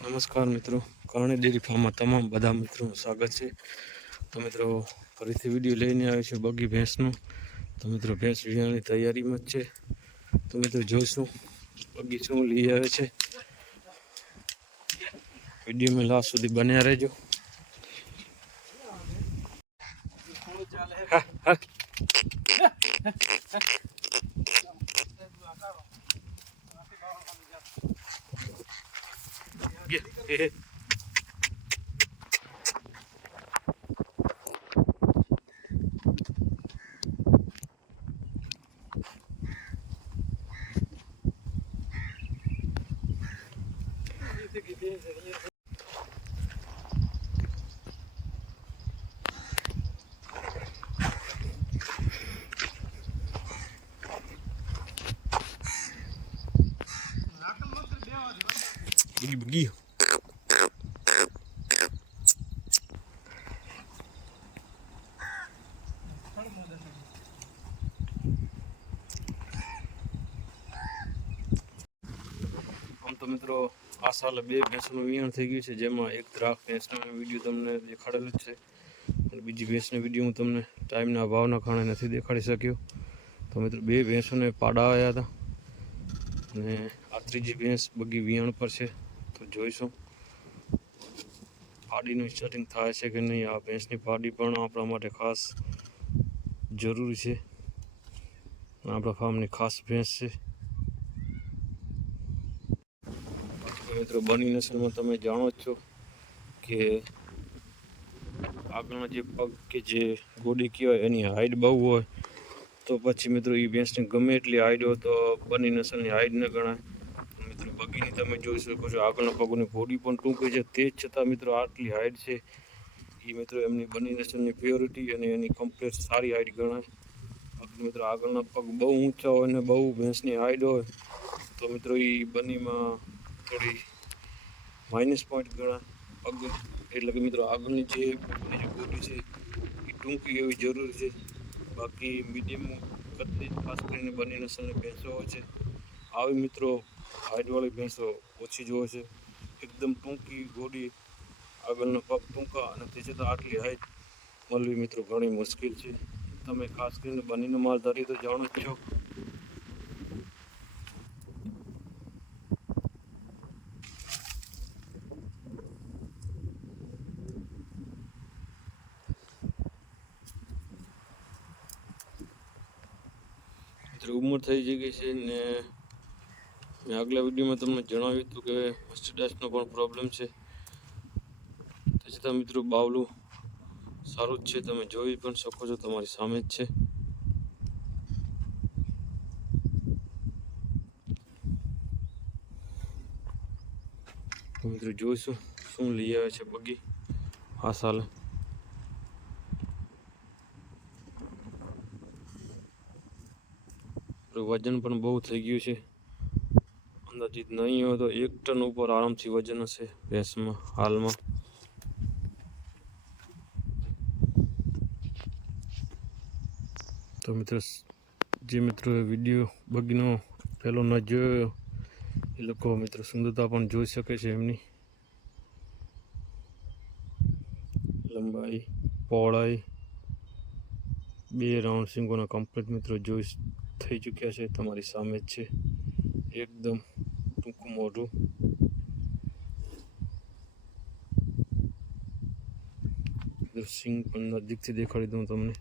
નમસ્કાર મિત્રો, કરણી ડેરી ફાર્મમાં તમામ બધા મિત્રોનું સ્વાગત છે. તો મિત્રો ફરીથી વિડીયો લઈને આવ્યો છે બગી ભેંસનું. તો મિત્રો ભેંસ વિયાણની તૈયારીમાં જ છે. તો મિત્રો જોઈશું બગી શું લઈ આવે છે. વિડીયોમાં લાસ્ટ સુધી બન્યા રહેજો. Bagi. આમ તો મિત્રો આ સાલે 2 ભેંસનું વિયાણ થઈ ગયું છે, જેમાં એક દ્રાક્ષ ભેંસનો વિડીયો તમને દેખાડેલો જ છે અને બીજી ભેંસનો વિડીયો હું તમને ટાઈમના અભાવના કારણે નથી દેખાડી શક્યો. તો મિત્રો 2 ભેંસોને પાડા આવ્યા હતા અને આ ત્રીજી ભેંસ બગી વિયાણ પર છે. તો જોઈશું પાડીનું સ્ટાર્ટિંગ થાય છે કે નહીં. આ ભેંસની પાડી પણ આપણા માટે ખાસ જરૂરી છે, આપણા ફાર્મની ખાસ ભેંસ છે. મિત્રો બની નસલમાં તમે જાણો જ છો કે આગળના જે પગ કે જે ગોડી કહેવાય એની હાઈટ બહુ હોય, તો પછી મિત્રો એ ભેંસની ગમે એટલી હાઈટ હોય તો બની નસલની હાઈટ ન ગણાય. મિત્રો બગીની તમે જોઈ શકો છો આગળના પગોની ગોડી પણ ટૂંકી છે, તે જ છતાં મિત્રો આટલી હાઈટ છે. એ મિત્રો એમની બની નસલની પ્યોરિટી અને એની કમ્પ્લીટ સારી હાઈટ ગણાય. મિત્રો આગળના પગ બહુ ઊંચા હોય અને બહુ ભેંસની હાઈટ હોય તો મિત્રો એ બનીમાં થોડી માઇનસ પોઈન્ટ ગણાય પગ. એટલે કે મિત્રો આગળની જે ગોડી છે એ ટૂંકી એવી જરૂરી છે. બાકી મીડિયમ કદની ખાસ કરીને બની નસલની ભેંસો હોય છે. આવી મિત્રો હાઈટવાળી ભેંસો ઓછી જ હોય છે. એકદમ ટૂંકી ગોડી, આગળના પગ ટૂંકા અને તે છતાં આટલી હાઈટ મળવી મિત્રો ઘણી મુશ્કેલ છે. તમે ખાસ કરીને બનીનો માલધારી તો જાણો જ છો. ઉંમર થઈ ગઈ છે ને મેં આગલા વિડીયોમાં તમને જણાવ્યું હતું કે મસ્ટર્ડાઇઝનો પણ પ્રોબ્લેમ છે. તે છતાં મિત્રો બાવલું સારું જ છે, તમે જોઈ પણ શકો છો, તમારી સામે જ છે. તો મિત્રો જોઈશું શું લઈ આવે છે બગી આ સાલે. વજન પણ બહુ થઈ ગયું છે, અંદાજિત નહીં હોય તો 1 ટન ઉપર આરામથી વજન હશે ભેંસમાં હાલમાં. તો મિત્રો જે મિત્રો વિડીયો બગીનો પહેલો ન જોયો એ લોકો મિત્રો સુંદરતા પણ જોઈ શકે છે. એમની લંબાઈ, પહોળાઈ, 2 રાઉન્ડ સિંગોના કમ્પ્લીટ મિત્રો જોઈ થઈ ચૂક્યા છે, તમારી સામે જ છે. એકદમ ટૂંકું મોઢું, સિંગ પણ નજીકથી દેખાડી દઉં તમને.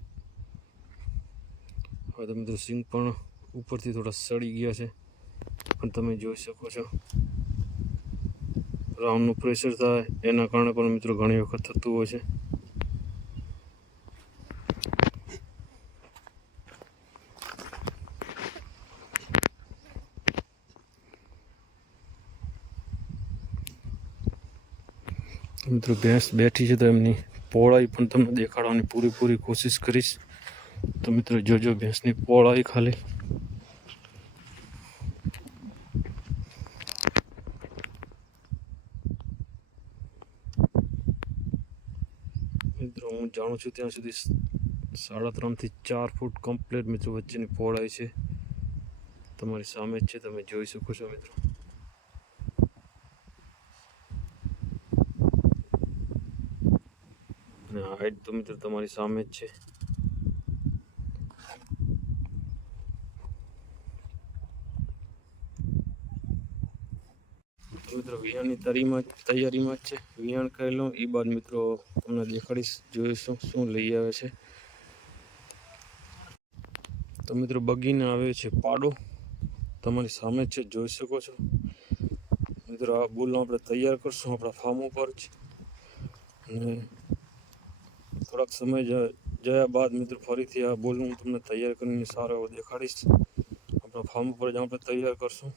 હવે તો મિત્રો સિંગ પણ ઉપરથી થોડા સડી ગયા છે, પણ તમે જોઈ શકો છો. રાઉન્ડનું પ્રેશર થાય એના કારણે પણ મિત્રો ઘણી વખત થતું હોય છે. મિત્રો ભેંસ બેઠી છે તો એમની પહોળાઈ પણ તમને દેખાડવાની પૂરેપૂરી કોશિશ કરીશ. તો મિત્રો જોજો ભેંસની પહોળાઈ ખાલી. મિત્રો હું જાણું છું ત્યાં સુધી 3.5 થી 4 ફૂટ કમ્પ્લીટ મિત્રો વચ્ચેની પહોળાઈ છે. તમારી સામે જ છે, તમે જોઈ શકો છો મિત્રો. અને હાઈટ તો મિત્રો તમારી સામે જ છે. મિત્રો વિયાણની તૈયારીમાં જ છે. વિયાણ કરી લઉં એ બાદ મિત્રો તમને દેખાડીશ, જોઈશું શું લઈ આવે છે. તો મિત્રો બગીને આવે છે પાડો, તમારી સામે જ છે, જોઈ શકો છો. મિત્રો આ બુલ આપણે તૈયાર કરશું આપણા ફાર્મ ઉપર જ, અને થોડાક સમય જયા બાદ મિત્રો ફરીથી આ બુલ હું તમને તૈયાર કરીને સારો એવો દેખાડીશ. આપણા ફાર્મ ઉપર જ આપણે તૈયાર કરશું.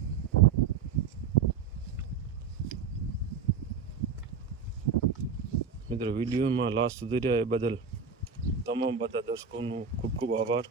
મિત્રો વિડીયોમાં લાસ્ટ સુધી રહ્યા એ બદલ તમામ બધા દર્શકોનો ખૂબ ખૂબ આભાર.